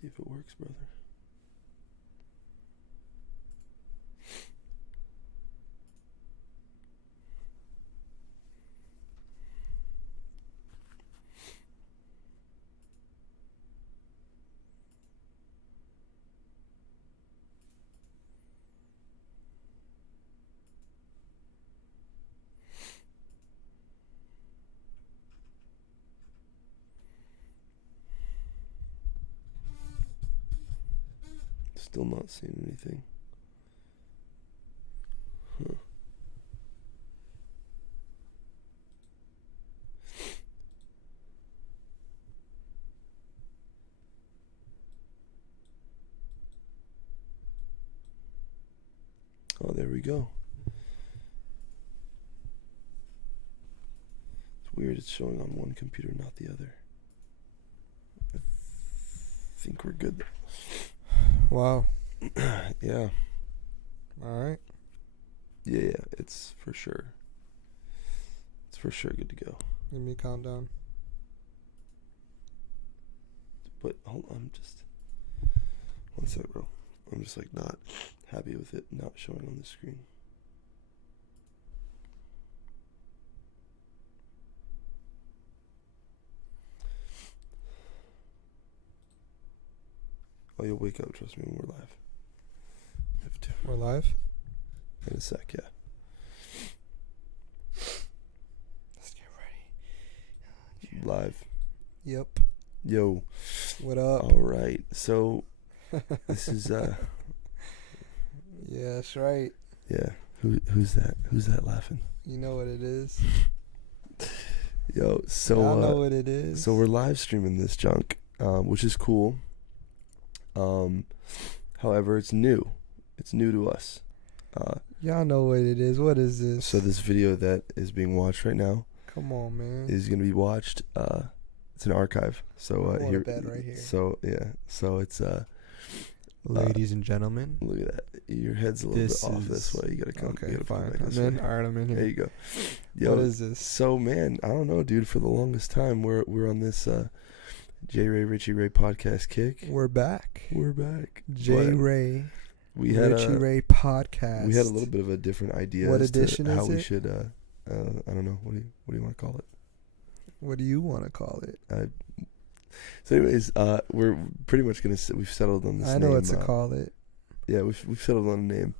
See if it works, brother. Still not seeing anything. Huh. Oh, there we go. It's weird it's showing on one computer, not the other. I think we're good. Wow. Yeah. All right. Yeah, it's for sure. It's for sure good to go. Give me a countdown. But hold on, just one sec, bro. I'm just like not happy with it not showing on the screen. Oh, you'll wake up, trust me, when we're live. We're live? In a sec, yeah. Let's get ready. Live. Yep. Yo. What up? All right. So this is Yeah, that's right. yeah. Who's that? Who's that laughing? You know what it is. Yo, so I know what it is. so we're live streaming this junk, which is cool. However, it's new. It's new to us. Y'all know what it is. What is this? So this video that is being watched right now Come on, man. is going to be watched. It's an archive. So I'm on a bed right here. So yeah. So it's Ladies and gentlemen. look at that. Your head's a little This bit off this is- way. You gotta come. Okay, you gotta come fine. back this I'm in. way. All right, I'm in There here. you go. Yo, What is this? So man, I don't know, dude. For the longest time, we're on this JRey, Richie Ray podcast kick. We're back. We're back. JRey. We had Richie Ray podcast. we had a little bit of a different idea What as edition to how is we it? should. I don't know. What do you want to call it? What do you want to call it? So, anyways, we're pretty much gonna. We've settled on this. I know name, what to call it. Yeah, we've settled on a name.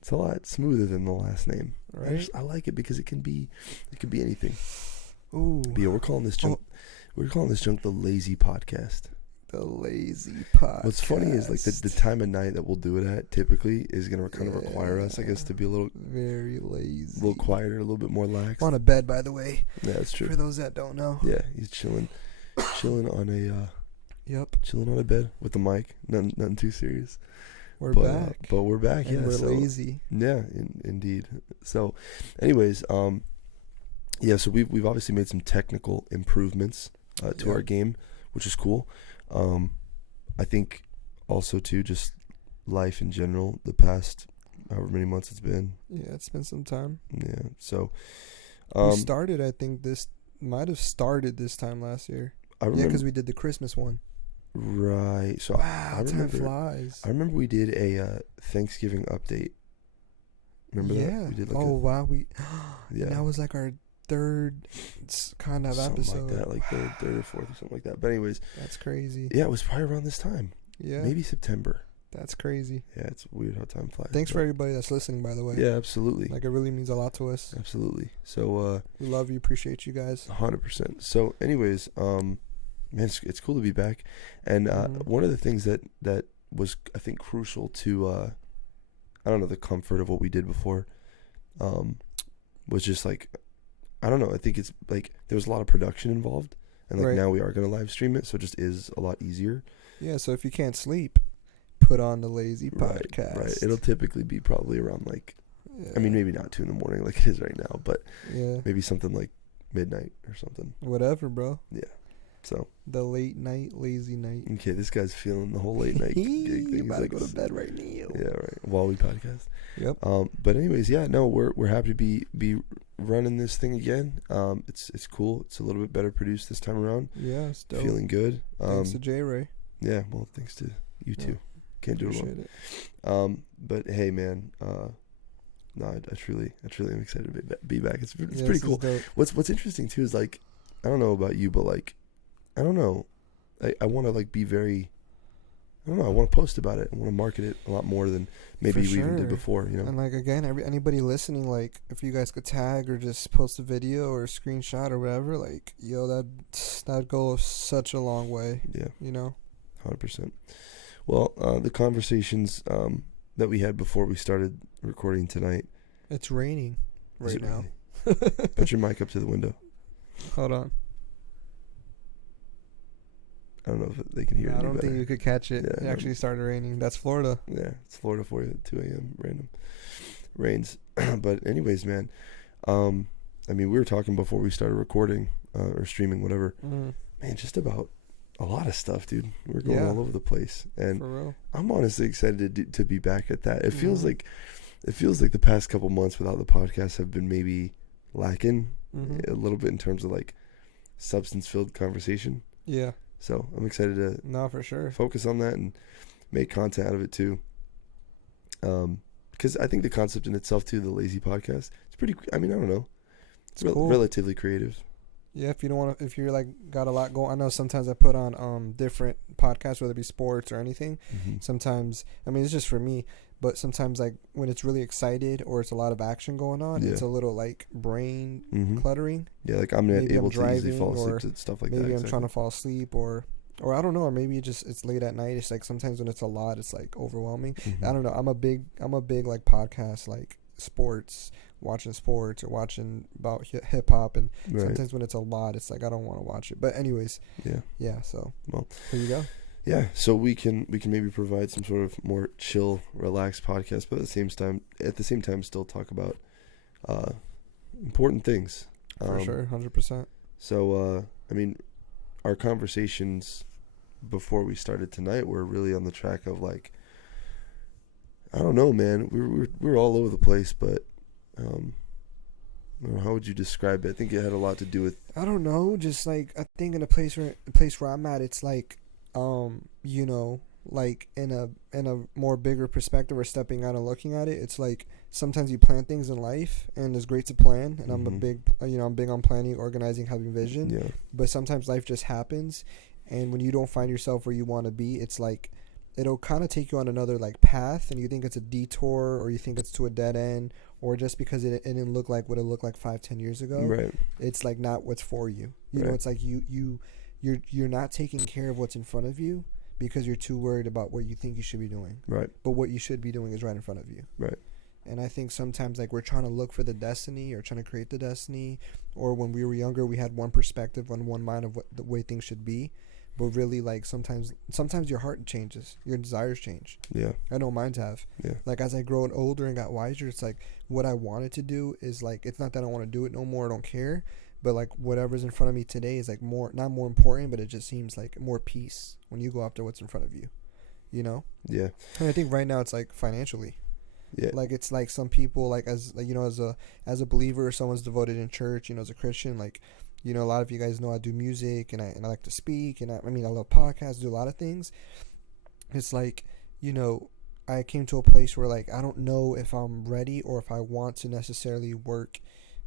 It's a lot smoother than the last name. Right? I like it because it can be anything. Ooh. But yeah, we're calling this junk. We're calling this junk the Lazy Podcast. The Lazy Podcast. What's funny is like the time of night that we'll do it at typically is gonna kind of require us, I guess, to be a little very lazy, a little quieter, a little bit more lax. On a bed, by the way. Yeah, that's true. For those that don't know. Yeah, he's chilling on a Yep. chilling on a bed with the mic. Nothing too serious. We're But, back. but we're back. And yeah, we're so, lazy. Yeah, indeed. So, anyways, yeah. So we've obviously made some technical improvements to our game, which is cool. I think also too just life in general. The past however many months it's been. Yeah, it's been some time. Yeah. So We started. I think this might have started this time last year. I Yeah, remember. because we did the Christmas one. Right. So Wow, I time remember. flies. I remember we did a Thanksgiving update. Remember Yeah. that? We did like oh wow, we. yeah. And that was like our third kind of something episode. like that, like third or fourth or something like that. But anyways, That's crazy. yeah, it was probably around this time. Yeah. Maybe September. That's crazy. Yeah, it's weird how time flies. Thanks for but- everybody that's listening, by the way. Yeah, absolutely. Like, it really means a lot to us. Absolutely. So We love you, appreciate you guys. 100%. So anyways, man, it's cool to be back. And Mhm. one of the things that was, I think, crucial to I don't know, the comfort of what we did before was just like, I don't know, I think it's like there was a lot of production involved, and like Right. now we are going to live stream it, so it just is a lot easier. Yeah, so if you can't sleep, put on the Lazy Podcast. Right. It'll typically be probably around like, Yeah. I mean, maybe not 2 a.m. like it is right now, but Yeah. maybe something like midnight or something. Whatever, bro. So The late night, lazy night. okay, this guy's feeling the whole late night gig thing. He's About to like, go to bed right now. yeah, right. While we podcast. Yep. But anyways, yeah, no, we're happy to be running this thing again. It's cool. It's a little bit better produced this time around. Yeah, it's dope. Feeling good. Thanks to JRey. Yeah, well, thanks to you too. Can't do it Appreciate alone. it. But hey, man, no, I truly am excited to be back. It's Yeah, pretty this cool. is dope. What's interesting too is like, I don't know about you, but like, I don't know, I want to like be very, I don't know, I want to post about it. I want to market it a lot more than maybe For we even did sure. before. You know. And like again, anybody listening, like if you guys could tag or just post a video or a screenshot or whatever, like yo, that goes such a long way. Yeah. You know. 100%. Well, the conversations that we had before we started recording tonight. It's raining right now. Really? Put your mic up to the window. Hold on. I don't know if they can hear it. I don't think you could catch it. Yeah, It actually started raining. That's Florida. Yeah, it's Florida for you. 2 a.m. random rains. But anyways, man, I mean, we were talking before we started recording or streaming, whatever. Mm. Man, just about a lot of stuff, dude. We're going all over the place, and For real. I'm honestly excited to be back at that. It feels like the past couple months without the podcast have been maybe lacking a little bit in terms of like substance-filled conversation. Yeah. So I'm excited to For sure. focus on that and make content out of it too. Because I think the concept in itself too, the lazy podcast, it's pretty. I mean, I don't know, it's cool. relatively creative. Yeah, if you don't want to, if you're like got a lot going, I know sometimes I put on different podcasts, whether it be sports or anything. Sometimes, I mean, it's just for me, but sometimes like when it's really excited or it's a lot of action going on, it's a little like brain cluttering. Yeah, like I'm not able to easily fall asleep to stuff like that. Maybe I'm trying to fall asleep or I don't know, or maybe it's late at night. It's like sometimes when it's a lot, it's like overwhelming. I don't know. I'm a big like podcast, like watching sports or watching about hip hop, and sometimes when it's a lot, it's like I don't want to watch it. But anyways, yeah. So here you go. Yeah, so we can maybe provide some sort of more chill, relaxed podcast, but at the same time, still talk about important things. For sure, 100%. So I mean, our conversations before we started tonight were really on the track of like, I don't know, man. We were all over the place, but I don't know, how would you describe it? I think it had a lot to do with, I don't know, just like I think in a place where I'm at, it's like you know, like in a more bigger perspective or stepping out and looking at it, it's like sometimes you plan things in life and it's great to plan, and I'm big on planning, organizing, having vision. Yeah. But sometimes life just happens, and when you don't find yourself where you want to be, it's like it'll kind of take you on another like path, and you think it's a detour or you think it's to a dead end, or just because it didn't look like what it looked like 5-10 years ago. Right. It's like not what's for you. You know, it's like you're not taking care of what's in front of you because you're too worried about what you think you should be doing. Right. But what you should be doing is right in front of you. Right. And I think sometimes like we're trying to look for the destiny or trying to create the destiny, or when we were younger we had one perspective on one mind of what the way things should be. But really, like, sometimes your heart changes. Your desires change. Yeah. I know mine have. Yeah. Like, as I grow older and got wiser, it's like what I wanted to do is, like, it's not that I want to do it no more. I don't care. But, like, whatever's in front of me today is, like, not more important, but it just seems like more peace when you go after what's in front of you. You know? Yeah. And I think right now it's, like, financially. Yeah. Like, it's like some people, like, as a believer, someone's devoted in church, you know, as a Christian, like, you know, a lot of you guys know I do music and I like to speak, and I love podcasts, do a lot of things. It's like, you know, I came to a place where like I don't know if I'm ready or if I want to necessarily work,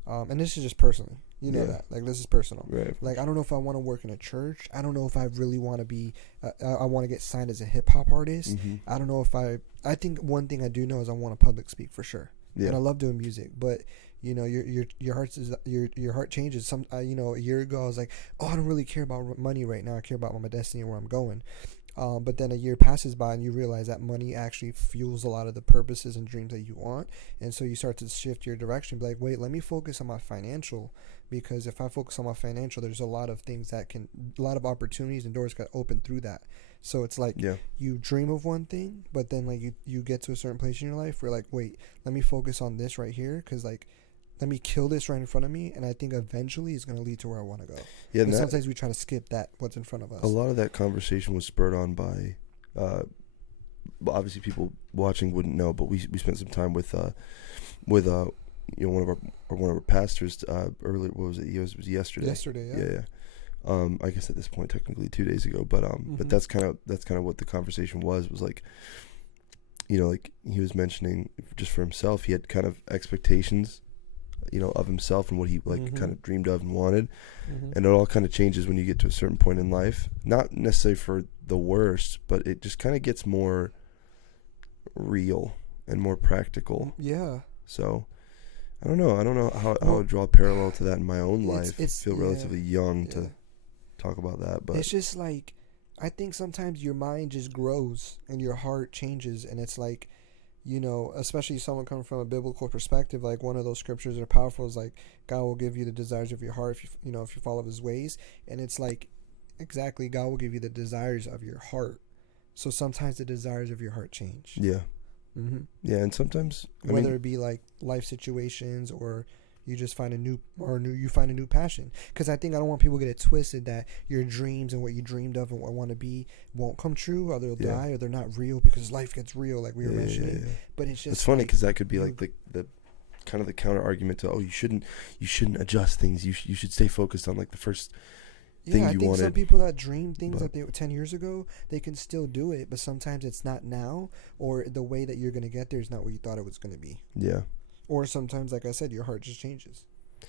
and this is just personally, you know, that like this is personal. Right. Like I don't know if I want to work in a church. I don't know if I really want to be. I want to get signed as a hip hop artist. I don't know if I think one thing I do know is I want to public speak for sure. Yeah. And I love doing music, but you know, your heart changes. Some you know, a year ago I was like, oh, I don't really care about money right now. I care about my destiny and where I'm going. But then a year passes by and you realize that money actually fuels a lot of the purposes and dreams that you want, and so you start to shift your direction. Be like, wait, let me focus on my financial, because if I focus on my financial, there's a lot of things a lot of opportunities and doors got open through that. So it's like you dream of one thing, but then like you get to a certain place in your life where like, wait, let me focus on this right here, because like let me kill this right in front of me, and I think eventually it's going to lead to where I want to go. Yeah, and sometimes we try to skip that, what's in front of us. A lot of that conversation was spurred on by, obviously people watching wouldn't know, but we spent some time with you know, one of our pastors earlier. What was it? It was yesterday. Yesterday, yeah. I guess at this point technically 2 days ago, but that's kind of what the conversation was like, you know, like he was mentioning just for himself, he had kind of expectations, you know, of himself and what he like kind of dreamed of and wanted, and it all kind of changes when you get to a certain point in life, not necessarily for the worst, but it just kind of gets more real and more practical. Yeah. So I don't know how I would draw a parallel to that in my own life. I feel relatively young to talk about that, but it's just like, I think sometimes your mind just grows and your heart changes, and it's like, you know, especially someone coming from a biblical perspective, like one of those scriptures that are powerful is like, God will give you the desires of your heart if if you follow his ways. And it's like, exactly, God will give you the desires of your heart. So sometimes the desires of your heart change. Yeah. Yeah, and sometimes whether it be like life situations, or you just find a new passion. Because I don't want people to get it twisted that your dreams and what you dreamed of and what want to be won't come true, or they'll die, or they're not real, because life gets real, like we were mentioning. But it's just, it's funny because that could be like the kind of the counter argument to, you shouldn't adjust things. You should stay focused on like the first thing you wanted. I think some people that dream things that they 10 years ago, they can still do it, but sometimes it's not now, or the way that you're going to get there is not what you thought it was going to be. Yeah. Or sometimes, like I said, your heart just changes. I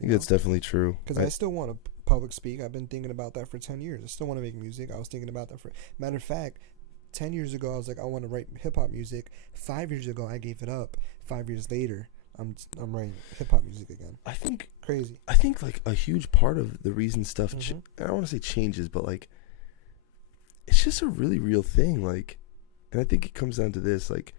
think that's definitely true. Because I still want to public speak. I've been thinking about that for 10 years. I still want to make music. I was thinking about that for... Matter of fact, 10 years ago, I was like, I want to write hip-hop music. 5 years ago, I gave it up. 5 years later, I'm writing hip-hop music again. I think... Crazy. I think, like, a huge part of the reason stuff... I don't want to say changes, but, like... It's just a really real thing, like... And I think it comes down to this, like...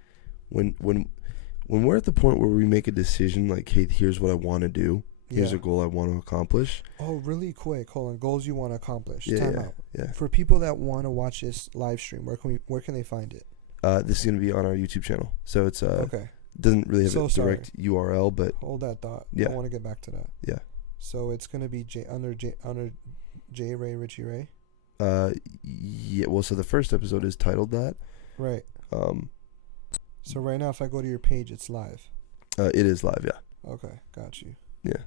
When we're at the point where we make a decision, like, hey, here's what I want to do. Here's a goal I want to accomplish. Oh, really quick. Hold on. Goals you want to accomplish. Time out. Yeah. For people that want to watch this live stream, where can they find it? This is going to be on our YouTube channel. So it's okay. Doesn't really have a direct URL, but hold that thought. Yeah. I want to get back to that. Yeah. So it's going to be under JRey, Richie Ray. Yeah. Well, so the first episode is titled that. Right. So right now, if I go to your page, it's live. It is live, yeah. Okay, got you. Yeah.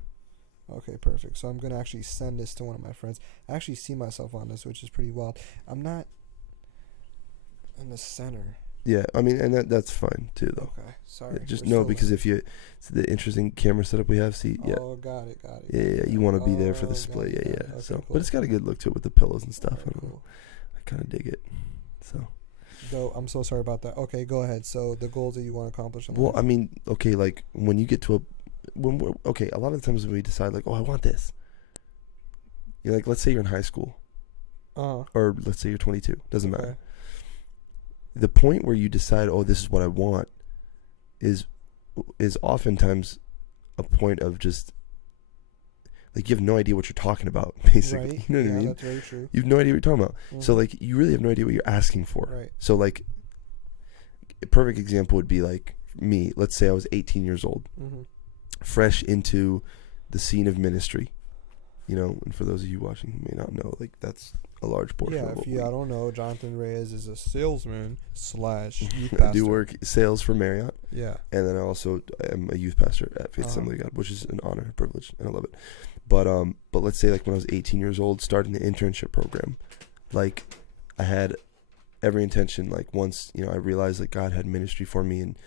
Okay, perfect. So I'm gonna actually send this to one of my friends. I actually see myself on this, which is pretty wild. I'm not in the center. Yeah, I mean, and that's fine too, though. Okay, sorry. Yeah, just no, because if you, it's the interesting camera setup we have. See, yeah. Oh, got it. Yeah, you want to be there for the display. Yeah. Okay, so, cool. But it's got a good look to it with the pillows and stuff. I don't know. I kind of dig it. So. Though I'm so sorry about that. Okay, go ahead. So the goals that you want to accomplish. Well, I mean, okay, like when you get to a lot of the times when we decide, like, I want this. You're like, let's say you're in high school, or let's say you're 22. Doesn't matter. The point where you decide, this is what I want, is oftentimes a point of just like you have no idea what you're talking about, basically. Right. You know what I mean? That's very true. You have no idea what you're talking about. So like you really have no idea what you're asking for. Right. So like a perfect example would be like me. Let's say I was 18 years old, fresh into the scene of ministry. You know, and for those of you watching who may not know, like that's a large portion of what I don't know, Jonathan Reyes is a salesman / youth pastor. I do work sales for Marriott. Yeah. And then I also am a youth pastor at Faith Assembly of God, which is an honor, a privilege, and I love it. But let's say like when I was 18 years old, starting the internship program, like I had every intention, like once, I realized that God had ministry for me and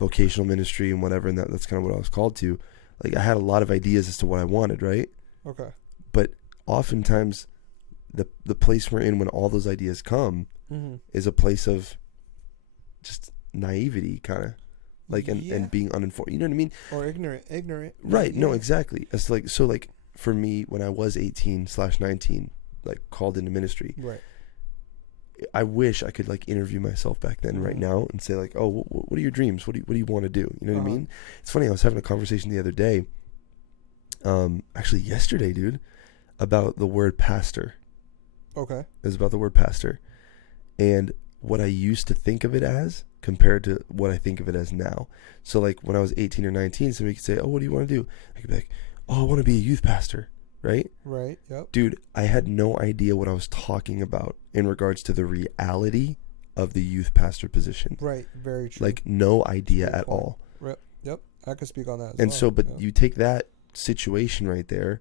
vocational ministry and whatever, and that's kind of what I was called to. Like I had a lot of ideas as to what I wanted, right? Okay. But oftentimes the place we're in when all those ideas come is a place of just naivety, kind of like, and being uninformed. You know what I mean? Or ignorant. Right. Yeah. No, exactly. It's like, so like for me, when I was 18/19, like called into ministry, right. I wish I could like interview myself back then right now and say like, what are your dreams? What do you want to do? You know what I mean? It's funny. I was having a conversation the other day, actually yesterday, dude, about the word pastor. Okay. It was about the word pastor and what I used to think of it as compared to what I think of it as now. So like when I was 18 or 19, somebody could say, what do you want to do? I could be like, I want to be a youth pastor. Right? Right. Yep. Dude, I had no idea what I was talking about in regards to the reality of the youth pastor position. Right. Very true. Like no idea at all. Yep. I could speak on that as and well. So, but you take that situation right there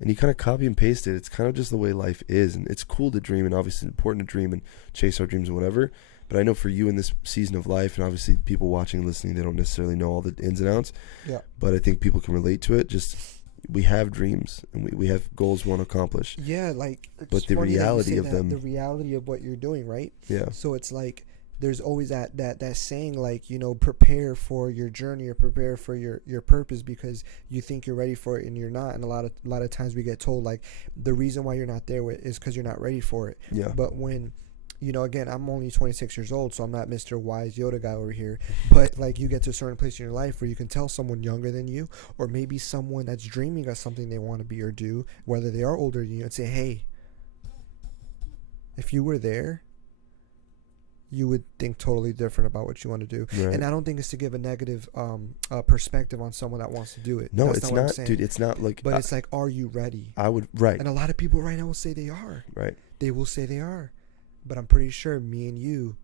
and you kind of copy and paste it. It's kind of just the way life is, and it's cool to dream, and obviously important to dream and chase our dreams and whatever. But I know for you in this season of life, and obviously people watching and listening, they don't necessarily know all the ins and outs. Yeah. But I think people can relate to it. Just we have dreams and we have goals we want to accomplish. Yeah, like. But the reality of them. The reality of what you're doing, right? Yeah. So it's like there's always that saying, like, you know, prepare for your journey or prepare for your purpose because you think you're ready for it and you're not. And a lot of times we get told, like, the reason why you're not there is because you're not ready for it. Yeah. But when, you know, again, I'm only 26 years old, so I'm not Mr. Wise Yoda guy over here. But, like, you get to a certain place in your life where you can tell someone younger than you or maybe someone that's dreaming of something they want to be or do, whether they are older than you, and say, hey, if you were there, you would think totally different about what you want to do. Right. And I don't think it's to give a negative perspective on someone that wants to do it. No, it's not, dude. It's not like... But it's like, are you ready? Right. And a lot of people right now will say they are. Right. They will say they are. But I'm pretty sure me and you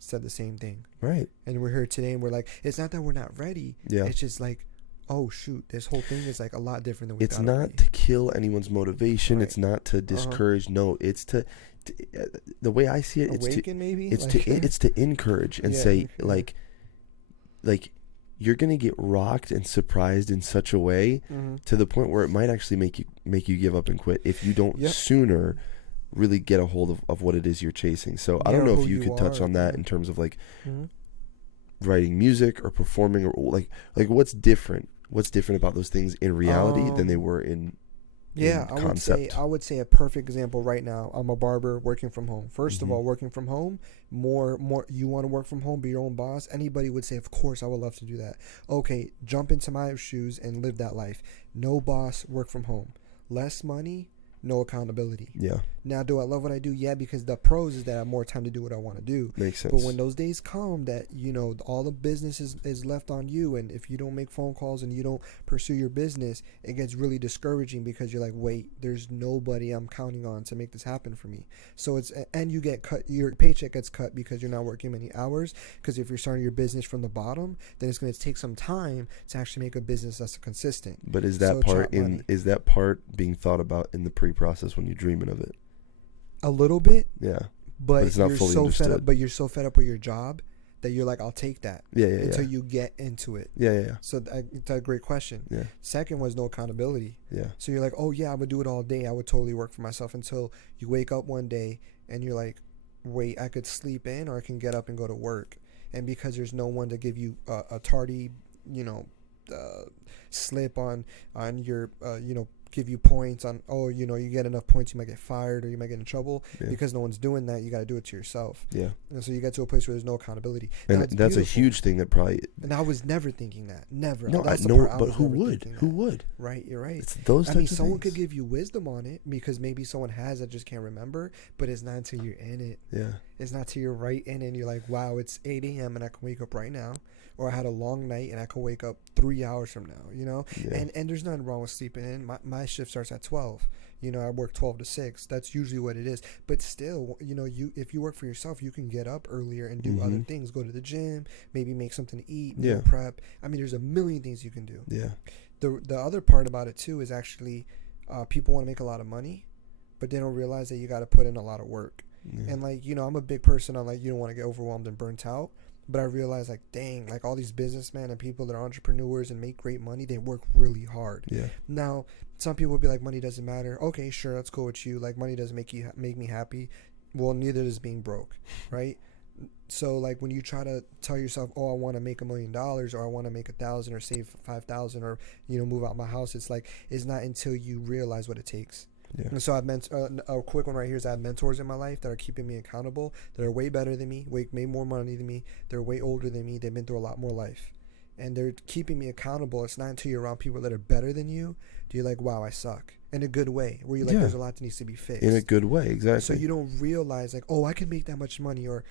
said the same thing. Right. And we're here today and we're like, it's not that we're not ready. Yeah. It's just like, oh, shoot, this whole thing is like a lot different than we thought. It's not to kill anyone's motivation. Right. It's not to discourage. No, it's to the way I see it, it's to encourage and say, like you're gonna get rocked and surprised in such a way to the point where it might actually make you give up and quit if you don't sooner really get a hold of what it is you're chasing. So I don't know if you could touch on that in terms of like writing music or performing or like what's different about those things in reality than they were in I would say a perfect example right now. I'm a barber working from home. First of all, working from home, more you want to work from home, be your own boss. Anybody would say, of course, I would love to do that. Okay, jump into my shoes and live that life. No boss, work from home. Less money, no accountability. Yeah. Now, do I love what I do? Yeah, because the pros is that I have more time to do what I want to do. Makes sense. But when those days come that, you know, all the business is left on you, and if you don't make phone calls and you don't pursue your business, it gets really discouraging because you're like, wait, there's nobody I'm counting on to make this happen for me. So it's, and you get cut, your paycheck gets cut because you're not working many hours. Because if you're starting your business from the bottom, then it's going to take some time to actually make a business that's consistent. But is that part being thought about in the pre-process when you're dreaming of it? A little bit, yeah, but it's not you're fully so understood. fed up. But you're so fed up with your job that you're like, I'll take that. Until you get into it. Yeah. So that's a great question. Yeah. Second was no accountability. Yeah. So you're like, oh yeah, I would do it all day. I would totally work for myself until you wake up one day and you're like, wait, I could sleep in or I can get up and go to work. And because there's no one to give you a tardy, you know, slip on your, you know, give you points on, oh, you know, you get enough points, you might get fired or you might get in trouble. Because no one's doing that. You got to do it to yourself. Yeah. And so you get to a place where there's no accountability. And that's a huge thing that probably. And I was never thinking that. Never. No, but who would? Who would? Right. You're right. It's those. I mean, someone could give you wisdom on it because maybe someone has that just can't remember. But it's not until you're in it. Yeah. It's not till you're right in it and you're like, wow, it's 8 a.m. and I can wake up right now. Or I had a long night and I can wake up 3 hours from now, you know? Yeah. And there's nothing wrong with sleeping in. My shift starts at 12. You know, I work 12 to 6. That's usually what it is. But still, you know, if you work for yourself, you can get up earlier and do other things. Go to the gym, maybe make something to eat, meal prep. I mean, there's a million things you can do. Yeah. The other part about it, too, is actually people want to make a lot of money, but they don't realize that you got to put in a lot of work. Yeah. And, like, you know, I'm a big person on, like, you don't want to get overwhelmed and burnt out. But I realized, like, dang, like all these businessmen and people that are entrepreneurs and make great money, they work really hard. Yeah. Now, some people will be like, money doesn't matter. Okay, sure, that's cool with you. Like, money doesn't make me happy. Well, neither does being broke, right? So, like, when you try to tell yourself, oh, I want to make $1 million or I want to make 1,000 or save 5,000 or, you know, move out my house, it's like, it's not until you realize what it takes. Yeah. And so I've a quick one right here is I have mentors in my life that are keeping me accountable, that are way better than me, made more money than me, they're way older than me, they've been through a lot more life, and they're keeping me accountable. It's not until you're around people that are better than you do you like, wow, I suck, in a good way, where you're like, there's a lot that needs to be fixed in a good way. Exactly. So you don't realize like, oh, I can make that much money, or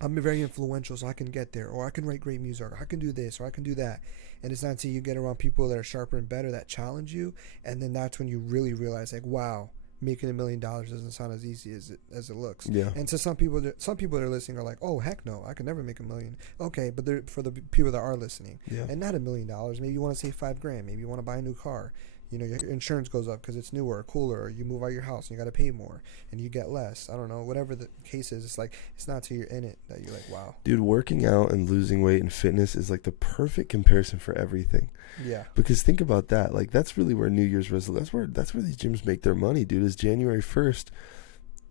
I'm very influential so I can get there, or I can write great music, or I can do this, or I can do that. And it's not until you get around people that are sharper and better, that challenge you, and then that's when you really realize, like, wow, making $1 million doesn't sound as easy as it looks. Yeah. And so some people that are listening are like, oh, heck no, I could never make $1 million. Okay, but for the people that are listening, and not $1 million, maybe you want to save $5,000, maybe you want to buy a new car. You know, your insurance goes up because it's newer or cooler, or you move out your house and you got to pay more and you get less. I don't know, whatever the case is. It's like, it's not till you're in it that you're like, wow. Dude, working out and losing weight and fitness is like the perfect comparison for everything. Yeah. Because think about that. Like, that's really where New Year's resolution, that's where these gyms make their money, dude, is January 1st.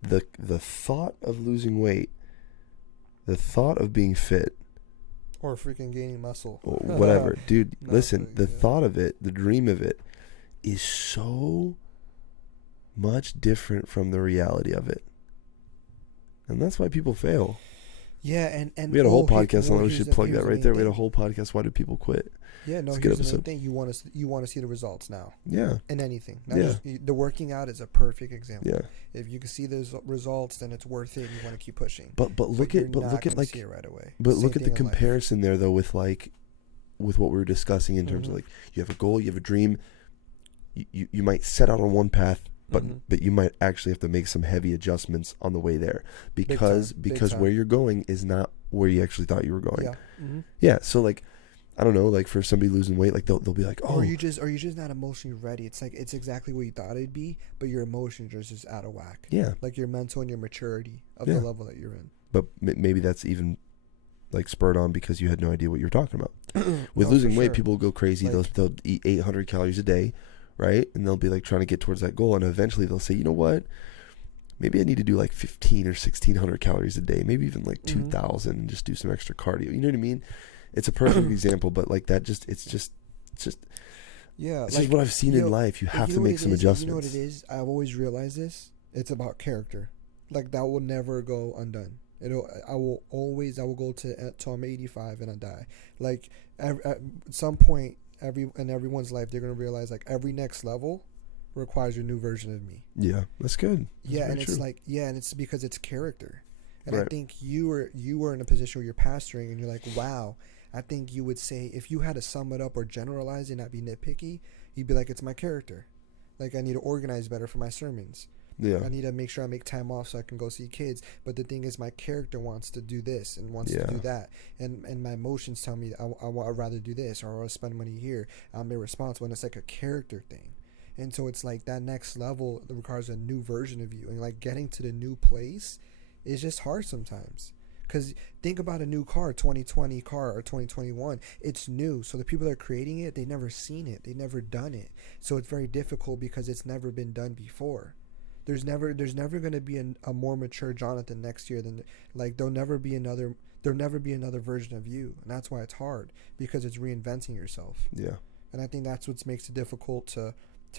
The thought of losing weight, the thought of being fit, or freaking gaining muscle, or whatever. Dude, listen, the yeah. thought of it, the dream of it, is so much different from the reality of it. And that's why people fail. Yeah, and we had a whole podcast on that. We should plug that right there. We had a whole podcast. Why do people quit? Yeah, no, here's the main thing. You want to see the results now. Yeah. In anything. Not just, the working out is a perfect example. Yeah. If you can see those results, then it's worth it. You want to keep pushing. But look at like, see it right away. But look at the comparison there though with what we were discussing in terms of like, you have a goal, you have a dream. You might set out on one path, but you might actually have to make some heavy adjustments on the way there because where you're going is not where you actually thought you were going. Yeah. Yeah. So like, I don't know, like for somebody losing weight, like they'll be like, oh, or you just not emotionally ready. It's like, it's exactly what you thought it'd be, but your emotions are just out of whack. Yeah. Like your mental and your maturity of the level that you're in. But maybe that's even like spurred on because you had no idea what you were talking about. With losing weight, people will go crazy. Like, they'll eat 800 calories a day, right? And they'll be like trying to get towards that goal, and eventually they'll say, you know what? Maybe I need to do like 1,500 or 1,600 calories a day, maybe even like 2,000, and just do some extra cardio. You know what I mean? It's a perfect example, but like that, it's just yeah, it's like, just what I've seen in life. You have to make some adjustments. You know what it is? I've always realized this. It's about character. Like that will never go undone. I will go till I'm 85 and I die. Like at some point, in everyone's life, they're gonna realize like every next level requires a new version of me. Yeah, that's good. That's and it's true. like, and it's because it's character. And right. I think you were in a position where you're pastoring and you're like, wow. I think you would say, if you had to sum it up or generalize and not be nitpicky, you'd be like, it's my character. Like I need to organize better for my sermons. Yeah. I need to make sure I make time off so I can go see kids. But the thing is, my character wants to do this and wants to do that. And my emotions tell me I'd rather do this, or I'll spend money here. I'm irresponsible. And it's like a character thing. And so it's like that next level requires a new version of you. And like getting to the new place is just hard sometimes. Because think about a new car, 2020 car or 2021. It's new. So the people that are creating it, they've never seen it. They've never done it. So it's very difficult because it's never been done before. There's never going to be a more mature Jonathan next year than, like, there'll never be another version of you. And that's why it's hard, because it's reinventing yourself. Yeah. And I think that's what makes it difficult to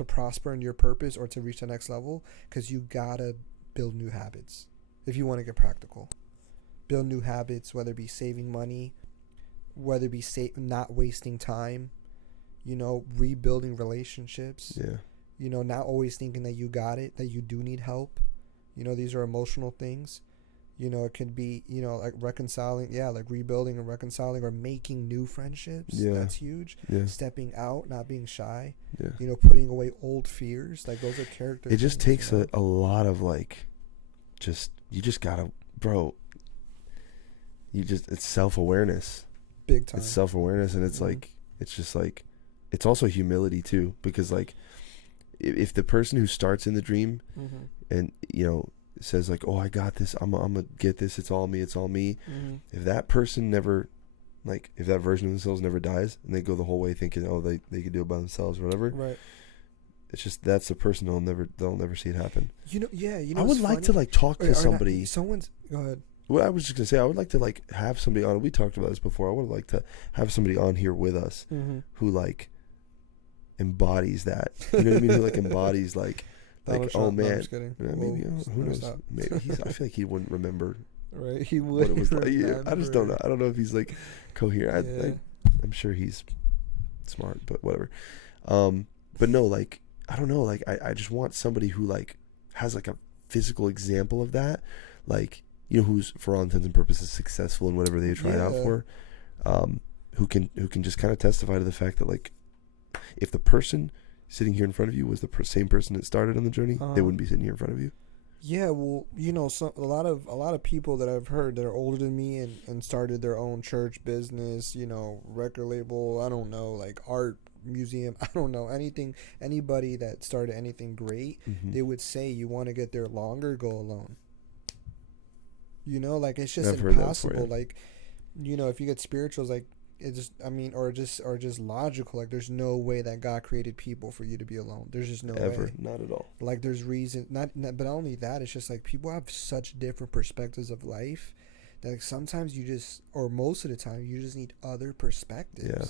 prosper in your purpose or to reach the next level, because you got to build new habits if you want to get practical. Build new habits, whether it be saving money, whether it be not wasting time, rebuilding relationships. Yeah. Not always thinking that you got it, that you do need help. These are emotional things. It could be, like reconciling, like rebuilding and reconciling, or making new friendships. Yeah. That's huge. Yeah. Stepping out, not being shy. Yeah. Putting away old fears. Like, those are character It just things, takes a lot of you just gotta, bro. It's self-awareness. Big time. It's self-awareness, and it's like, it's just like, it's also humility too, because like, if the person who starts in the dream and, says like, oh, I got this, I'm gonna get this, it's all me. If that person never, like, if that version of themselves never dies, and they go the whole way thinking, oh, they could do it by themselves or whatever. Right. It's just, that's the person they'll never see it happen. I would like to like talk to somebody. Go ahead. Well, I was just gonna say, I would like to like have somebody on. We talked about this before. I would like to have somebody on here with us who like embodies that. You know what I mean? Who like embodies like oh man, no, just kidding. Yeah, maybe who knows? Stop. Maybe I feel like he wouldn't remember. Right, he would. What it was like. Yeah, I just don't know. I don't know if he's like coherent. I'm sure he's smart, but whatever. But no, like I don't know. Like I just want somebody who like has like a physical example of that, like. Who's for all intents and purposes successful in whatever they tried out for, who can just kind of testify to the fact that like, if the person sitting here in front of you was the same person that started on the journey, they wouldn't be sitting here in front of you. Yeah, well, a lot of people that I've heard that are older than me and started their own church business, record label, I don't know, like art museum, I don't know, anything, anybody that started anything great, they would say, you want to get there longer, go alone. You know, like, it's just impossible. Like, you know, if you get spiritual, it's like, it just, I mean, or just logical. Like, there's no way that God created people for you to be alone. There's just no way. Not at all. Like, there's reason, but not only that, it's just like people have such different perspectives of life that, like, sometimes you just, or most of the time, you just need other perspectives. Yeah.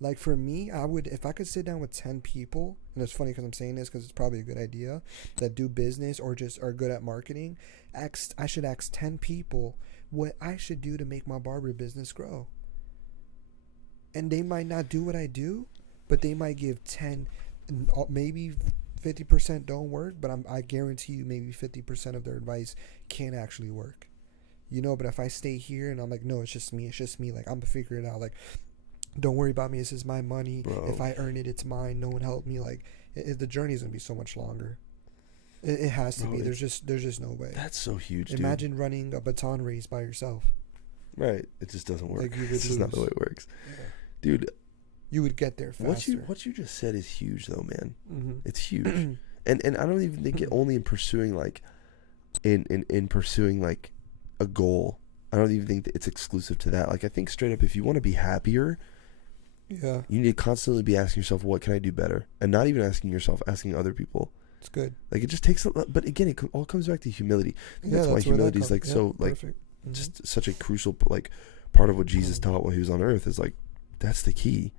Like, for me, I would, if I could sit down with 10 people, and it's funny because I'm saying this because it's probably a good idea, that do business or just are good at marketing, I should ask 10 people what I should do to make my barber business grow. And they might not do what I do, but they might give 10, maybe 50% don't work, but I guarantee you maybe 50% of their advice can actually work. You know, but if I stay here and I'm like, no, it's just me, like, I'm gonna figure it out, like, don't worry about me, this is my money, bro. If I earn it, it's mine, no one helped me, like, the journey's gonna be so much longer. It has to be. There's just no way. That's so huge. Imagine running a baton race by yourself. Right. It just doesn't work. Like, it's just not the way it works. Yeah. Dude, you would get there faster. What you just said is huge, though, man. It's huge. and I don't even think it only in pursuing, like, in pursuing, like, a goal. I don't even think that it's exclusive to that. Like, I think straight up, if you want to be happier, you need to constantly be asking yourself, what can I do better? And not even asking yourself, asking other people. It's good. Like, it just takes but again, it all comes back to humility. That's why humility is, like, so, like, just such a crucial, like, part of what Jesus taught while he was on earth is, like, that's the key.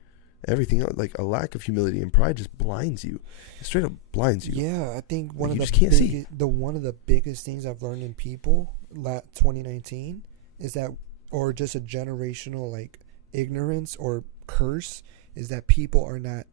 Everything else, like, a lack of humility and pride just blinds you. It straight up blinds you. Yeah, I think one of the biggest things I've learned in people, 2019, is that, or just a generational, like, ignorance or curse, is that people are not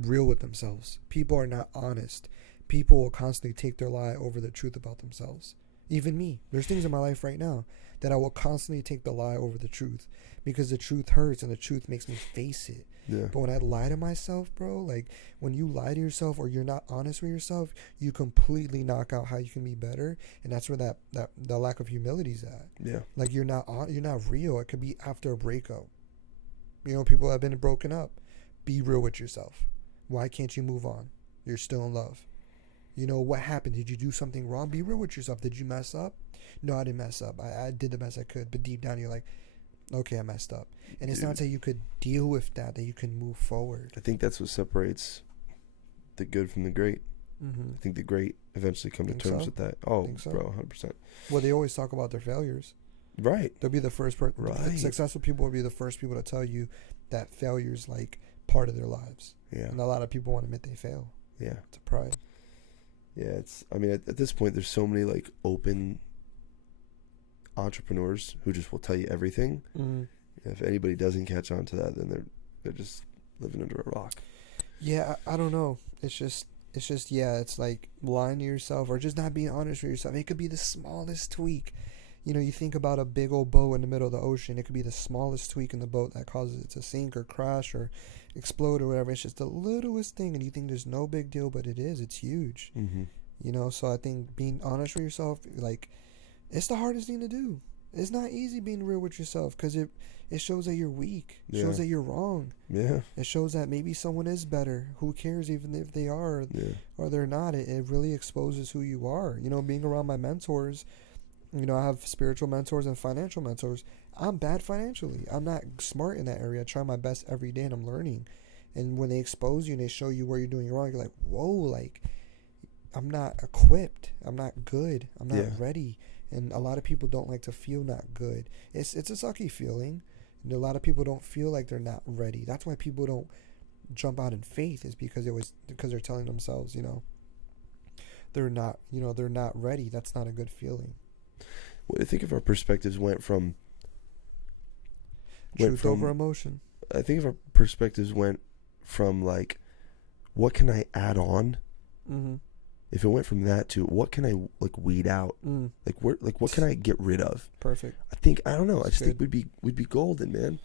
real with themselves. People are not honest. People will constantly take their lie over the truth about themselves. Even me. There's things in my life right now that I will constantly take the lie over the truth because the truth hurts and the truth makes me face it. Yeah. But when I lie to myself, bro, like, when you lie to yourself or you're not honest with yourself, you completely knock out how you can be better, and that's where that the lack of humility is at. Yeah. Like, you're not real. It could be after a breakup. You know, people have been broken up. Be real with yourself. Why can't you move on? You're still in love. You know, what happened? Did you do something wrong? Be real with yourself. Did you mess up? No, I didn't mess up. I did the best I could. But deep down, you're like, okay, I messed up. And it's not that you could deal with that you can move forward. I think that's what separates the good from the great. I think the great eventually come to terms with that. Oh, bro, 100%. Well, they always talk about their failures. Right. They'll be the first person. Right. Successful people will be the first people to tell you that failure's, like, part of their lives. Yeah. And a lot of people won't admit they fail. Yeah. It's a pride. Yeah, I mean, at this point, there's so many, like, open entrepreneurs who just will tell you everything. If anybody doesn't catch on to that, then they're just living under a rock. Yeah, I don't know. It's just it's like lying to yourself or just not being honest with yourself. It could be the smallest tweak. You know, you think about a big old boat in the middle of the ocean. It could be the smallest tweak in the boat that causes it to sink or crash or explode or whatever. It's just the littlest thing, and you think there's no big deal, but it is. It's huge. You know, so I think being honest with yourself, like, it's the hardest thing to do. It's not easy being real with yourself because it shows that you're weak. It shows that you're wrong. Yeah. It shows that maybe someone is better. Who cares even if they are or they're not? It really exposes who you are. You know, being around my mentors, you know, I have spiritual mentors and financial mentors. I'm bad financially. I'm not smart in that area. I try my best every day and I'm learning. And when they expose you and they show you where you're doing wrong, you're like, whoa, like, I'm not equipped. I'm not good. I'm not ready. And a lot of people don't like to feel not good. It's a sucky feeling. And a lot of people don't feel like they're not ready. That's why people don't jump out in faith, is because they're telling themselves, you know, they're not ready. That's not a good feeling. Well, I think if our perspectives went from truth over emotion. I think if our perspectives went from, like, what can I add on? If it went from that to what can I, like, weed out, what can I get rid of? Perfect. I don't know. I just think we'd be golden, man.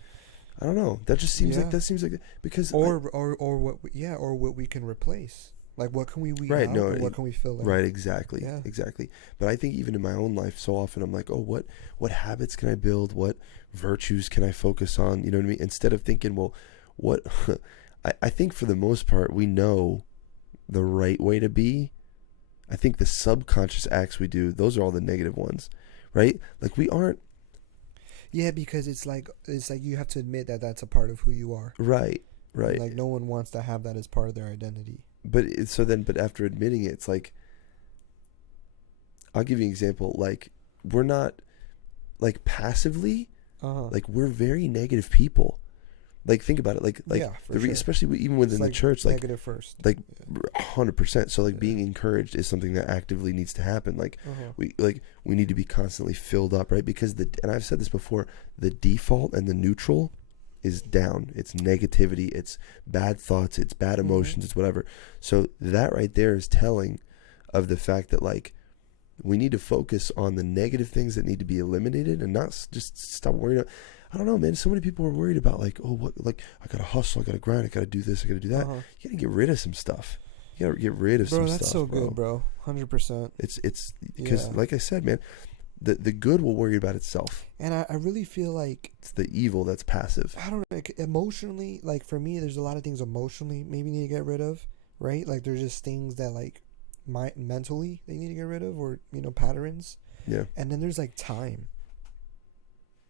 I don't know. That just seems like because or what we can replace. Like, what can we weed out? No, what can we fill in? Right. Exactly. Yeah. Exactly. But I think even in my own life, so often I'm like, oh, what habits can I build? What virtues can I focus on? You know what I mean? Instead of thinking, well, what I think for the most part, we know the right way to be. I think the subconscious acts we do, those are all the negative ones, right? Like we aren't. Yeah, because it's like you have to admit that that's a part of who you are. Right. Right. Like no one wants to have that as part of their identity. But after admitting it, it's like, I'll give you an example. Like we're not, like passively, like we're very negative people. Like think about it. Like yeah, sure. especially even within the church, like negative first, like 100%. So like being encouraged is something that actively needs to happen. Like we need to be constantly filled up, right? Because and I've said this before, the default and the neutral is down. It's negativity, it's bad thoughts, it's bad emotions, it's whatever. So that right there is telling of the fact that like we need to focus on the negative things that need to be eliminated and not just stop worrying about. I don't know, man. So many people are worried about like, oh, what? Like I gotta hustle, I gotta grind, I gotta do this, I gotta do that. You gotta get rid of some stuff. You gotta get rid of some stuff. Bro, that's so good, bro. 100%. It's because, like I said, man, the good will worry about itself. And I really feel like it's the evil that's passive. I don't know, like, emotionally. Like for me, there's a lot of things emotionally maybe need to get rid of, right? Like there's just things that like mentally they need to get rid of, or patterns. Yeah. And then there's like time.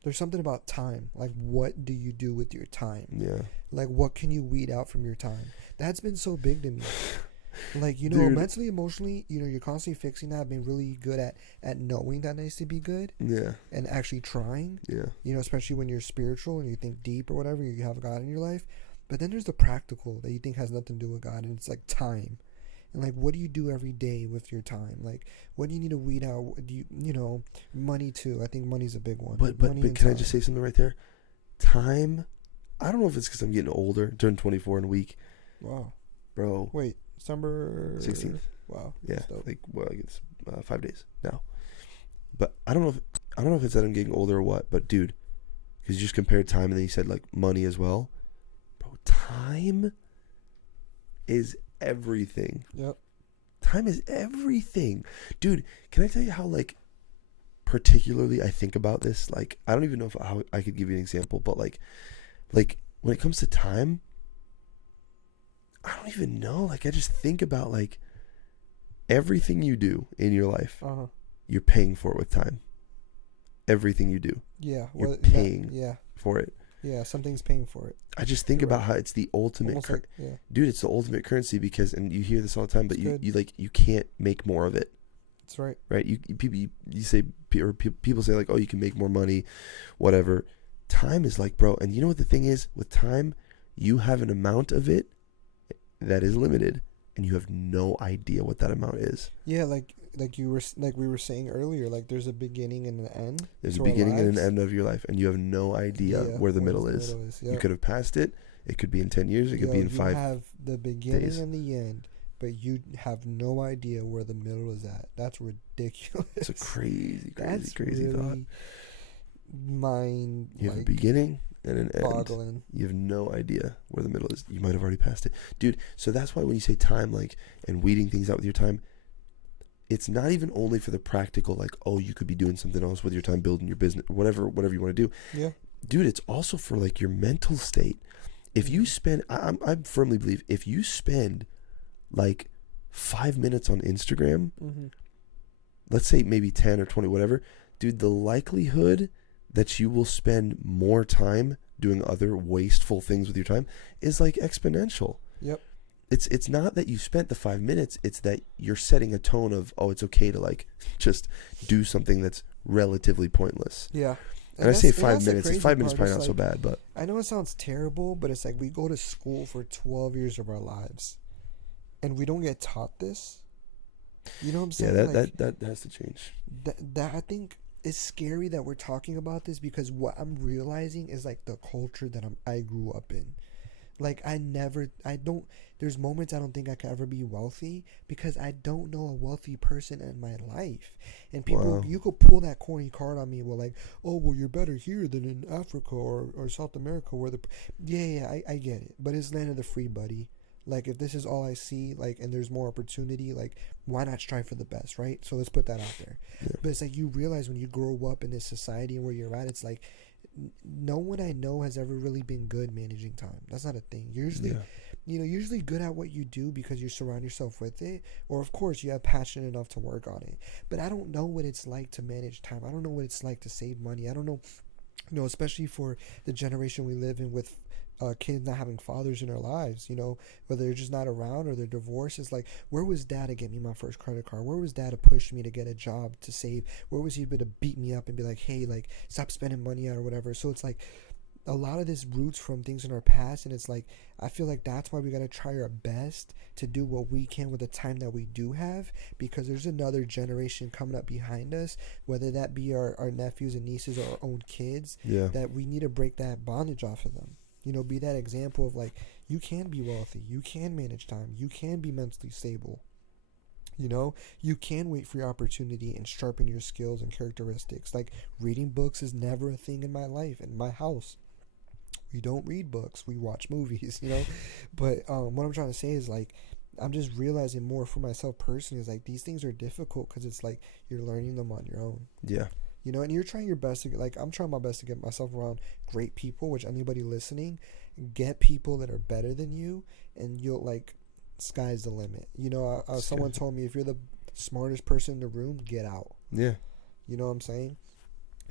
There's something about time. Like, what do you do with your time? Yeah. Like, what can you weed out from your time? That's been so big to me. Like, Dude. Mentally, emotionally, you're constantly fixing that. I've been really good at knowing that needs to be good. Yeah. And actually trying. Yeah. Especially when you're spiritual and you think deep or whatever, you have God in your life. But then there's the practical that you think has nothing to do with God, and it's like time. And like, what do you do every day with your time? Like, what do you need to weed out? Do you, money too? I think money's a big one. But can I just say something right there? Time. I don't know if it's because I'm getting older. Turned 24 in a week. Wow, bro. Wait, December 16th. Wow. Yeah, like I guess 5 days now. But I don't know if it's that I'm getting older or what. But dude, because you just compared time and then you said like money as well, bro. Time is everything. Yep. Time is everything. Dude, can I tell you how like particularly I think about this? Like I don't even know how I could give you an example, but like when it comes to time, I don't even know. Like I just think about like everything you do in your life, you're paying for it with time. Everything you do. Yeah. You're paying for it. Yeah, something's paying for it. I just think about how it's the ultimate, dude. It's the ultimate currency because, and you hear this all the time, but you can't make more of it. That's right. Right? You say, or people say like, oh, you can make more money, whatever. Time is like, bro, and you know what the thing is with time, you have an amount of it that is limited, and you have no idea what that amount is. Yeah, like we were saying earlier, like there's a beginning and an end. There's a beginning and an end of your life, and you have no idea where the middle is. Yep. You could have passed it. It could be in 10 years. It could be in 5 days. You have the beginning and the end, but you have no idea where the middle is at. That's ridiculous. It's a crazy really thought. You have a beginning and an boggling. End. You have no idea where the middle is. You might have already passed it, dude. So that's why when you say time, like, and weeding things out with your time, it's not even only for the practical, like, oh, you could be doing something else with your time, building your business, whatever you want to do. Yeah, dude, it's also for like your mental state. If you spend, I firmly believe, if you spend like 5 minutes on Instagram, let's say maybe 10 or 20, whatever, dude, the likelihood that you will spend more time doing other wasteful things with your time is like exponential. Yep. It's not that you spent the 5 minutes, it's that you're setting a tone of, oh, it's okay to like just do something that's relatively pointless. Yeah. And I say 5 minutes. 5 minutes is probably not so bad, but I know it sounds terrible, but it's like we go to school for 12 years of our lives, and we don't get taught this. You know what I'm saying? Yeah, that has to change. That I think it's scary that we're talking about this, because what I'm realizing is like the culture that I grew up in. Like there's moments I don't think I could ever be wealthy because I don't know a wealthy person in my life. And people, you could pull that corny card on me. Well, like, oh, well, you're better here than in Africa or South America where I get it. But it's land of the free, buddy. Like, if this is all I see, like, and there's more opportunity, like, why not strive for the best, right? So let's put that out there. Yeah. But it's like you realize when you grow up in this society and where you're at, it's like, no one I know has ever really been good managing time. That's not a thing. Usually, usually good at what you do because you surround yourself with it, or of course you have passion enough to work on it. But I don't know what it's like to manage time. I don't know what it's like to save money. I don't know, especially for the generation we live in with kids not having fathers in their lives, whether they're just not around or they're divorced. It's like, where was dad to get me my first credit card? Where was dad to push me to get a job to save? Where was he able to beat me up and be like, hey, like, stop spending money out or whatever? So it's like, a lot of this roots from things in our past, and it's like, I feel like that's why we got to try our best to do what we can with the time that we do have, because there's another generation coming up behind us, whether that be our nephews and nieces or our own kids, that we need to break that bondage off of them. Be that example of like, you can be wealthy, you can manage time, you can be mentally stable. You can wait for your opportunity and sharpen your skills and characteristics. Like, reading books is never a thing in my life, in my house. We don't read books, we watch movies, But what I'm trying to say is, like, I'm just realizing more for myself personally is like, these things are difficult because it's like you're learning them on your own. Yeah. And you're trying your best to get, like, I'm trying my best to get myself around great people, which anybody listening, get people that are better than you, and you'll, like, sky's the limit. Someone told me, if you're the smartest person in the room, get out. Yeah. You know what I'm saying?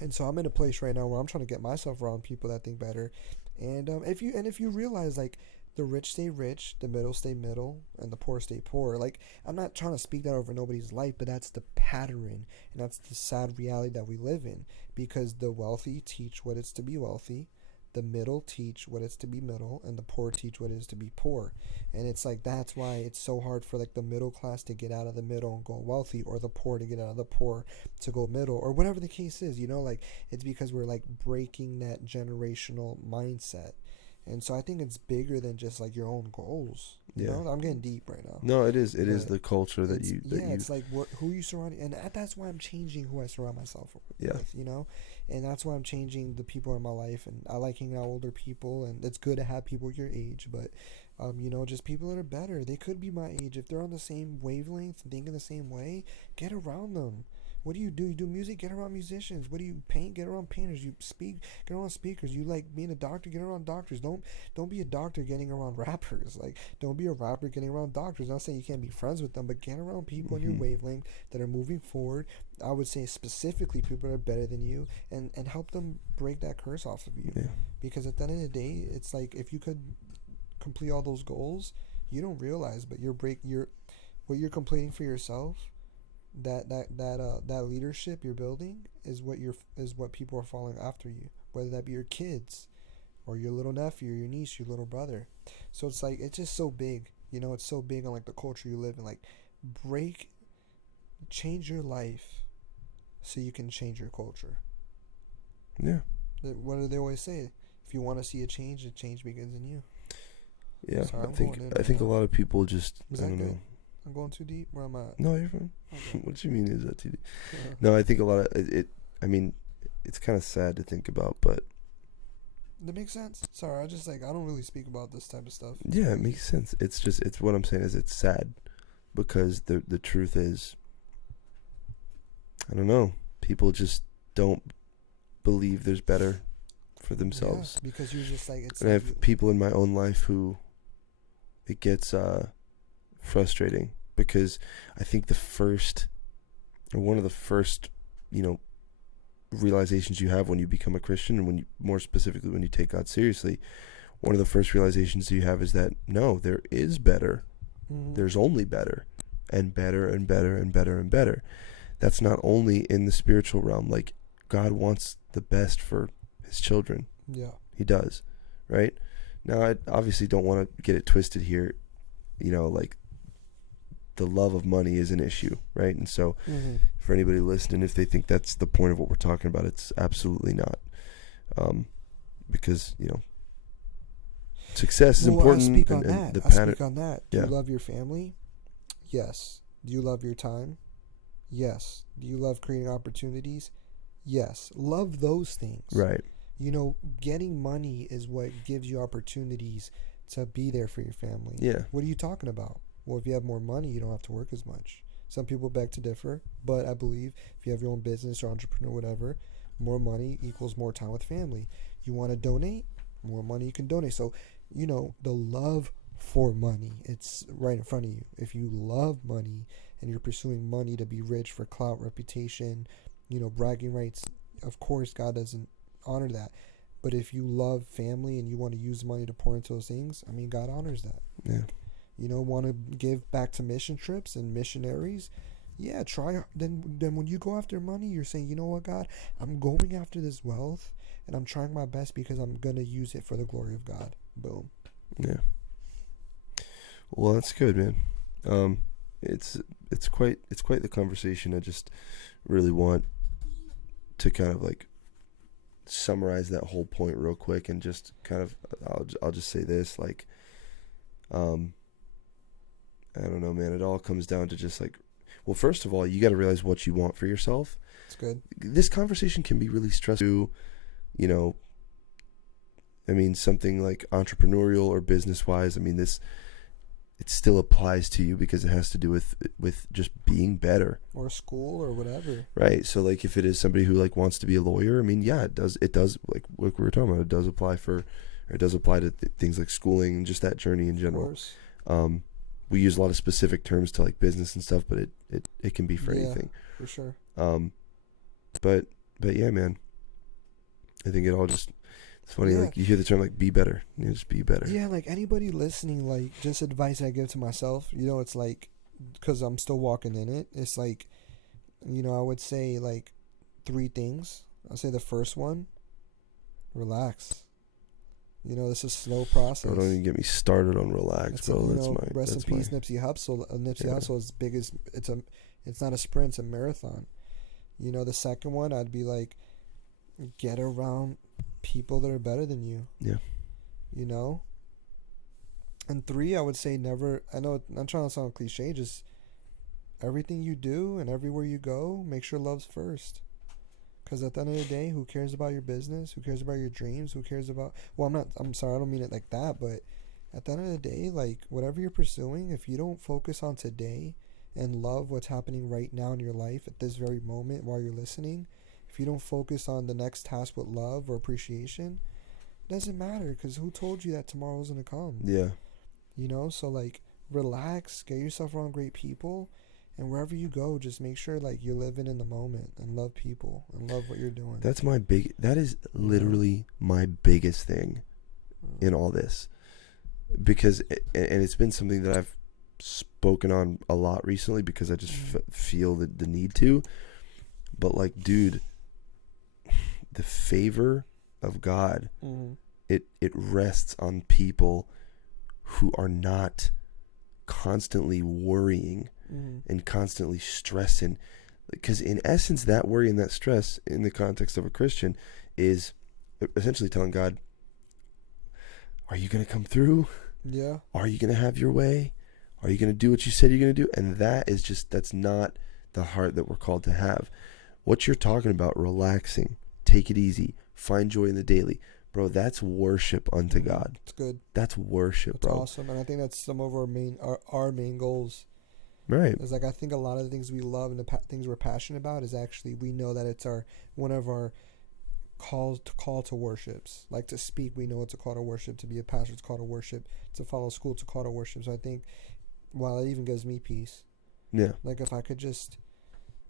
And so I'm in a place right now where I'm trying to get myself around people that think better. And if you realize, like, the rich stay rich, the middle stay middle, and the poor stay poor. Like, I'm not trying to speak that over nobody's life, but that's the pattern, and that's the sad reality that we live in. Because the wealthy teach what it's to be wealthy, the middle teach what it's to be middle, and the poor teach what it is to be poor. And it's like, that's why it's so hard for, like, the middle class to get out of the middle and go wealthy, or the poor to get out of the poor to go middle, or whatever the case is. Like, it's because we're, like, breaking that generational mindset. And so I think it's bigger than just, like, your own goals. I'm getting deep right now. No, it is. It is the culture that you. It's like, who you surround, and that's why I'm changing who I surround myself with. And that's why I'm changing the people in my life. And I like hanging out with older people, and it's good to have people your age, but just people that are better. They could be my age. If they're on the same wavelength, thinking the same way, get around them. What do? You do music? Get around musicians. What do you paint? Get around painters. You speak? Get around speakers. You like being a doctor? Get around doctors. Don't be a doctor getting around rappers. Like, don't be a rapper getting around doctors. I'm not saying you can't be friends with them, but get around people in your wavelength that are moving forward. I would say specifically people that are better than you, and help them break that curse off of you. Yeah. Because at the end of the day, it's like, if you could complete all those goals, you don't realize, but what you're completing for yourself. That leadership you're building is what people are following after you, whether that be your kids or your little nephew or your niece, your little brother. So it's like, it's just so big, it's so big on, like, the culture you live in. Like, change your life so you can change your culture. Yeah. What do they always say? If you want to see a change, the change begins in you. Yeah. So I think a lot of people just, I don't know. I'm going too deep. Where am I? No, you're fine. Okay. What do you mean, is that too deep? No, I think a lot of it. I mean, it's kind of sad to think about, but that makes sense. Sorry, I don't really speak about this type of stuff. Yeah, it makes sense. It's what I'm saying is, it's sad because the truth is, I don't know. People just don't believe there's better for themselves. Yeah, because you're just like, it's. And I have people in my own life who it gets frustrating, because I think one of the first, realizations you have when you become a Christian, and when you, more specifically, when you take God seriously, one of the first realizations you have is that no, there is better. Mm-hmm. There's only better, and better and better and better and better. That's not only in the spiritual realm. Like, God wants the best for his children. Yeah, he does. Right? Now, I obviously don't want to get it twisted here. Like, the love of money is an issue, right? And so, for anybody listening, if they think that's the point of what we're talking about, it's absolutely not. Because, success is important. I speak on that. Do you love your family? Yes. Do you love your time? Yes. Do you love creating opportunities? Yes. Love those things. Right. Getting money is what gives you opportunities to be there for your family. Yeah. What are you talking about? Well, if you have more money, you don't have to work as much. Some people beg to differ, but I believe if you have your own business or entrepreneur, whatever, more money equals more time with family. You want to donate? More money you can donate. So, the love for money. It's right in front of you. If you love money and you're pursuing money to be rich for clout, reputation, bragging rights, of course God doesn't honor that. But if you love family and you want to use money to pour into those things, I mean, God honors that. Yeah. Want to give back to mission trips and missionaries? Yeah, try. Then when you go after money, you're saying, you know what, God, I'm going after this wealth and I'm trying my best because I'm going to use it for the glory of God. Boom. Yeah. Well, that's good, man. It's quite the conversation. I just really want to kind of like summarize that whole point real quick and just kind of I'll just say this, like I don't know, man, it all comes down to just like, well, first of all, you got to realize what you want for yourself. It's good. This conversation can be really stressful, I mean, something like entrepreneurial or business wise. I mean, it still applies to you because it has to do with just being better, or school or whatever. Right. So like if it is somebody who like wants to be a lawyer, I mean, yeah, it does like what we were talking about. It does apply to things like schooling and just that journey in general. Of course. We use a lot of specific terms to like business and stuff, but it can be for anything. For sure. But yeah, man, I think it all just, it's funny, like you hear the term like be better. Just be better. Yeah, like anybody listening, like just advice I give to myself, it's like, because I'm still walking in it. It's like, I would say like 3 things. I'll say the first one, relax. This is a slow process. Bro, don't even get me started on relax, bro. Rest in peace, Nipsey Hussle. Nipsey Hussle is big as it's not a sprint, it's a marathon. The second one, I'd be like, get around people that are better than you. Yeah. And 3, I would say never. I know I'm trying to sound cliche. Just everything you do and everywhere you go, make sure love's first. Because at the end of the day, who cares about your business? Who cares about your dreams? Who cares about... Well, I'm sorry, I don't mean it like that, but at the end of the day, like, whatever you're pursuing, if you don't focus on today and love what's happening right now in your life at this very moment while you're listening, if you don't focus on the next task with love or appreciation, it doesn't matter, because who told you that tomorrow's going to come? Yeah. So, like, relax, get yourself around great people, and wherever you go, just make sure like you're living in the moment and love people and love what you're doing. That is literally my biggest thing in all this, because and it's been something that I've spoken on a lot recently because I just feel the need to. But like, dude, the favor of God, it rests on people who are not constantly worrying and constantly stressing, because in essence that worry and that stress in the context of a Christian is essentially telling God, are you going to come through? Yeah. Are you going to have your way? Are you going to do what you said you're going to do? And that's not the heart that we're called to have. What you're talking about, relaxing, take it easy, find joy in the daily, bro, that's worship unto God. It's good. That's worship, bro. That's awesome. And I think that's some of our main goals. Right. It's like, I think a lot of the things we love and the things we're passionate about is actually, we know that it's one of our call to worships. Like to speak, we know it's a call to worship. To be a pastor, it's a call to worship. To follow school, it's a call to worship. So I think, wow, that even gives me peace. Yeah. Like if I could just,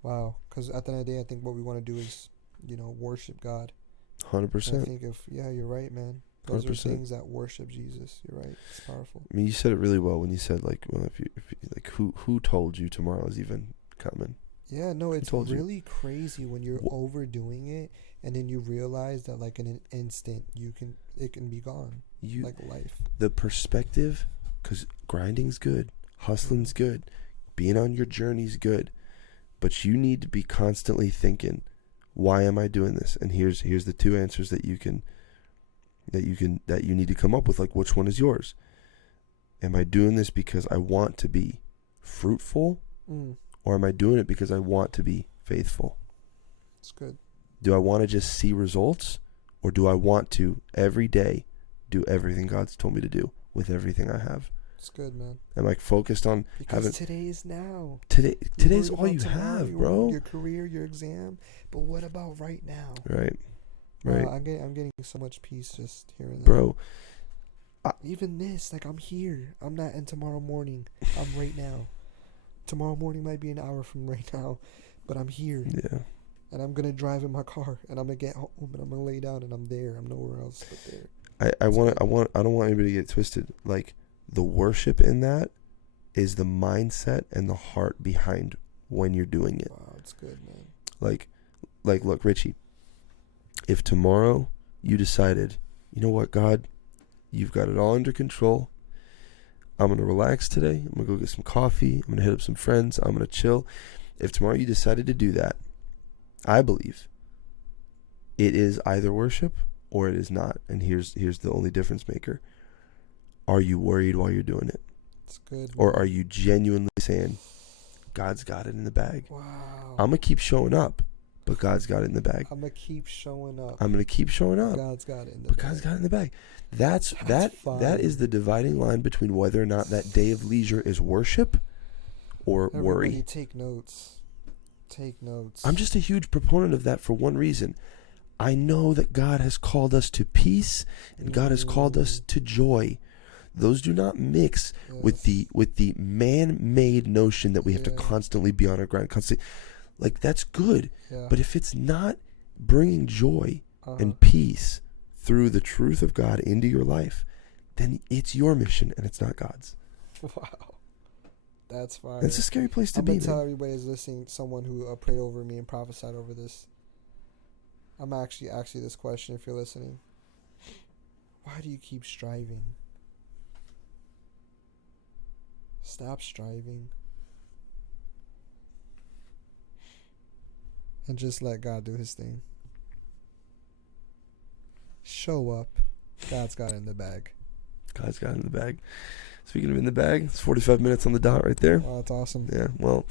wow, because at the end of the day, I think what we want to do is, worship God. 100%. I think you're right, man. Those 100%. Are things that worship Jesus. You're right. It's powerful. I mean, you said it really well when you said like, well, if you like, who told you tomorrow is even coming? Yeah, no, it's really crazy when you're overdoing it, and then you realize that like in an instant it can be gone. Like life. The perspective, because grinding's good, hustling's good, being on your journey's good, but you need to be constantly thinking, why am I doing this? And here's the 2 answers that you need to come up with. Like, which one is yours? Am I doing this because I want to be fruitful, or am I doing it because I want to be faithful? It's good. Do I want to just see results, or do I want to every day do everything God's told me to do with everything I have? It's good, man. I'm like focused on because today is now. Today's all you have, bro. Your career, your exam, but what about right now? Right. I'm getting so much peace just hearing that. Bro, even this, like, I'm here. I'm not in tomorrow morning. I'm right now. Tomorrow morning might be an hour from right now, but I'm here. Yeah. And I'm gonna drive in my car, and I'm gonna get home, and I'm gonna lay down, and I'm there. I'm nowhere else but there. I don't want anybody to get twisted. Like, the worship in that is the mindset and the heart behind when you're doing it. Wow, it's good, man. Like, look, Richie, if tomorrow you decided, you know what, God, you've got it all under control. I'm going to relax today. I'm going to go get some coffee. I'm going to hit up some friends. I'm going to chill. If tomorrow you decided to do that, I believe it is either worship or it is not. And here's the only difference maker. Are you worried while you're doing it? It's good. Or are you genuinely saying, God's got it in the bag? Wow. I'm going to keep showing up, but God's got it in the bag. I'm going to keep showing up. I'm going to keep showing up. God's got it in the but bag. God's got it in the bag. That is the dividing line between whether or not that day of leisure is worship or worry. Take notes. Take notes. I'm just a huge proponent of that for one reason. I know that God has called us to peace and God has called us to joy. Those do not mix with the man-made notion that we have to constantly be on our grind. Like, that's good. Yeah. But if it's not bringing joy and peace through the truth of God into your life, then it's your mission and it's not God's. Wow. That's fine. It's a scary place to be. I'm going to tell everybody who's listening, someone who prayed over me and prophesied over this. I'm actually asking this question if you're listening. Why do you keep striving? Stop striving. And just let God do his thing. Show up. God's got it in the bag. God's got it in the bag. Speaking of in the bag, it's 45 minutes on the dot right there. Wow, that's awesome. Yeah, well,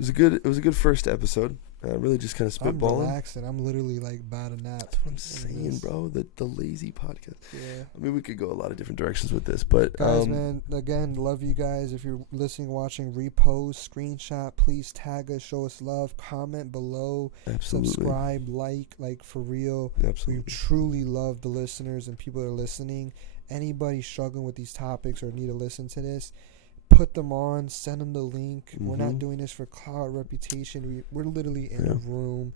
it was a good first episode. Really just kind of spitballing. I'm relaxing. I'm literally like about a nap. That's what I'm saying, bro. The lazy podcast. Yeah. I mean, we could go a lot of different directions with this, but guys, man, again, love you guys. If you're listening, watching, repost, screenshot, please tag us, show us love, comment below, absolutely. Subscribe, like for real. Absolutely. We truly love the listeners and people that are listening. Anybody struggling with these topics or need to listen to this, put them on, send them the link. We're not doing this for clout, reputation. We're literally in a room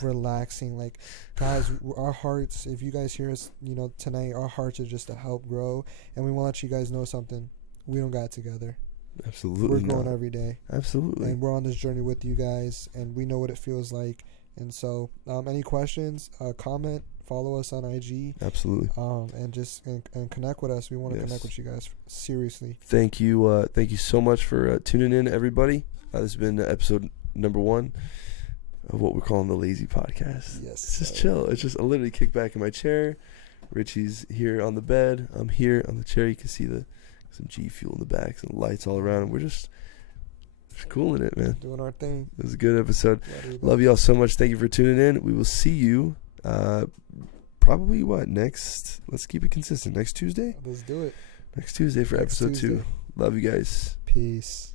relaxing. Like, guys, our hearts, if you guys hear us, tonight, our hearts are just to help grow. And we want to let you guys know something. We don't got it together. Absolutely. We're growing every day. Absolutely. And we're on this journey with you guys, and we know what it feels like. And so, any questions, comment, follow us on IG. Absolutely. And just and connect with us. We want to connect with you guys seriously. Thank you so much for tuning in, everybody. This has been episode number 1 of what we're calling the Lazy Podcast. Yes. It's just chill. It's just I literally kick back in my chair. Richie's here on the bed. I'm here on the chair. You can see some G Fuel in the back, some lights all around, and we're just cooling it, man. Doing our thing. It was a good episode. Love you all so much. Thank you for tuning in. We will see you probably next? Let's keep it consistent. Next Tuesday? Let's do it. Next Tuesday for episode 2. Love you guys. Peace.